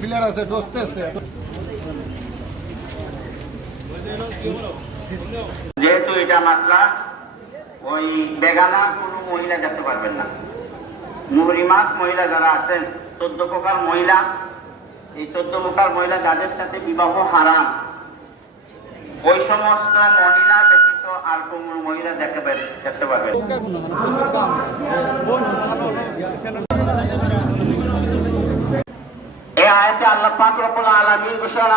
Player আছে দোস্তে আসতে যেহেতু এটা মাসলা ওই বেগানা কোনো মহিলা দেখতে পারবেন না। মুহরিমাত মহিলা যারা আছেন 14 প্রকার মহিলা, এই 14 প্রকার মহিলা যাদের সাথে বিবাহ হারাম, ওই সমস্ত মহিলা ব্যতীত আর কোন মহিলা দেখতে পারবেন। এই আয়াতে আল্লাহ পাক রব্বুল আলামিন ঘোষণা